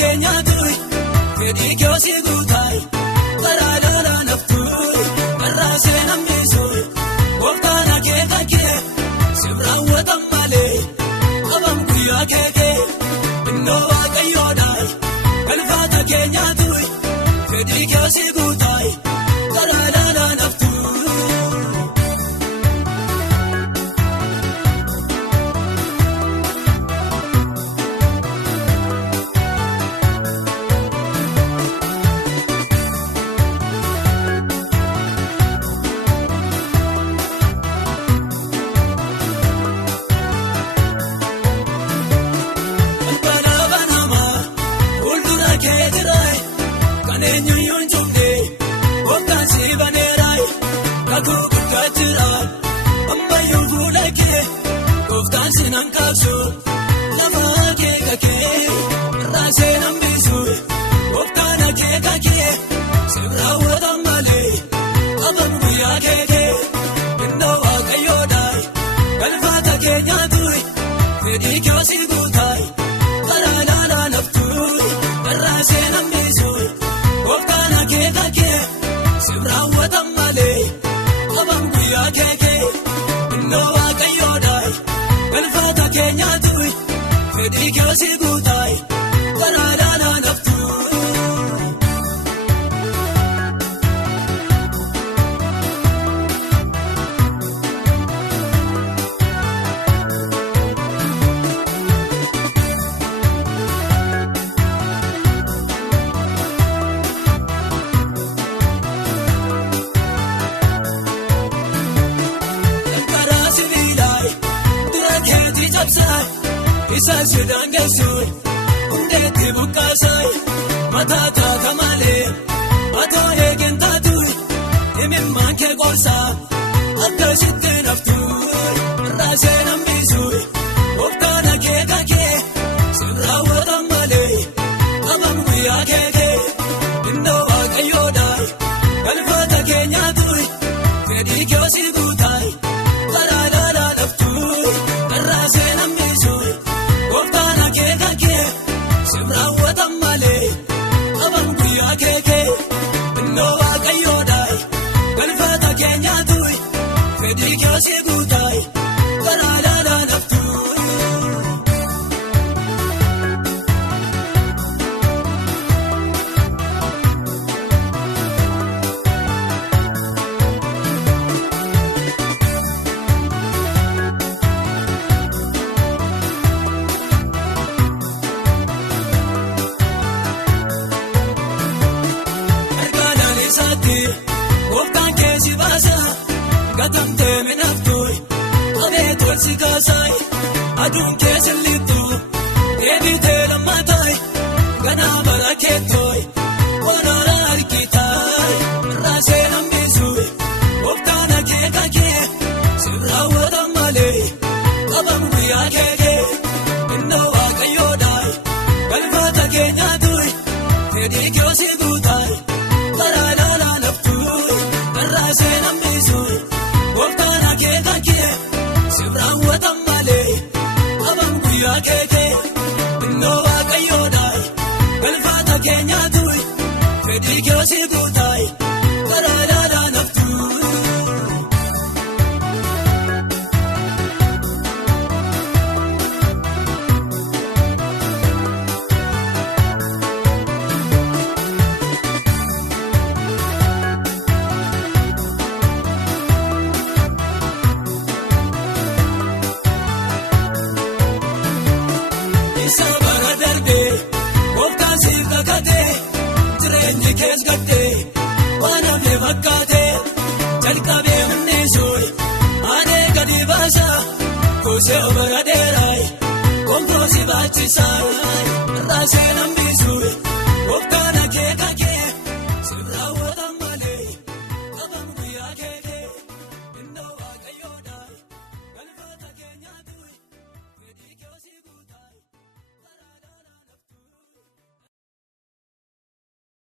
keenyaatu fedhii kiyoosi guutai Karaalala naftu karraa seenan bisu Gooftaan akeeka kee sirraan watan malee Qabam guyyaa keekee innoo waaqayyoodhaay Galfata keenyaatu fedhii kiyoosi guutai Karaalala naftu Gooftaan sinan kaabsu lafa akeeka kee irraa seenan bisu Gooftaan akeeka kee sirraa watan malee Qabam guyyaa keekee innoo waaqayyoodhaay Galfata keenyaatu fedhii kiyoosi guutai Karaalala naftu irraa seenan bisu Gooftaan akeeka kee sirraa watan malee Qabam guyyaa keekee innoo waaqayyoodhaay Galfata keenyaatu fedhii kiyoosi guutai Karaalala naftu Isaan sidaan geessuun hundeetti buqqaasai mataa taata malee atoo eegeen taatu imimmaan kee qorsaa akkasitti naftu irraa seenan bisu Gooftaan akeeka kee sirraa watan malee Qabam guyyaa keekee innoo waaqayyoodhaay Galfata keenyaatu fedhii kiyoosi guutai Karaalala naftu irraa seenan bisu Gooftaan akeeka kee sirraa watan malee Qabam guyyaa keekee innoo waaqayyoodhaay Galfata keenyaatu fedhii kiyoosi guutai Karaalala naftu Gooftaan keesi baasa gatamtee minaftuun qabee tolsi kaasai aduun keessa lixxu deebitee lammatai ganaa bara keettooy wanoora harkitai irraa seenan bisu Gooftaan akeeka kee sirraa watan malee Qabam guyyaa keekee innoo waaqayyoodhaay Galfata keenyaatu fedhii kiyoosi guutai Karaalala naftu irraa seenan bisu Gooftaan akeeka kee sirraa watan malee Qabam guyyaa keekee innoo waaqayyoodhaay Galfata keenyaatu fedhii kiyoosi guutai Karaalala naftu Sabara darbee Gooftaan siif kakatee jireenyi kees gaddee waan hafee fakkaatee jalqabee minneessuun aanee gadi baasa kuusee obara dheeraay konkoloosi baachisaa irraa seenan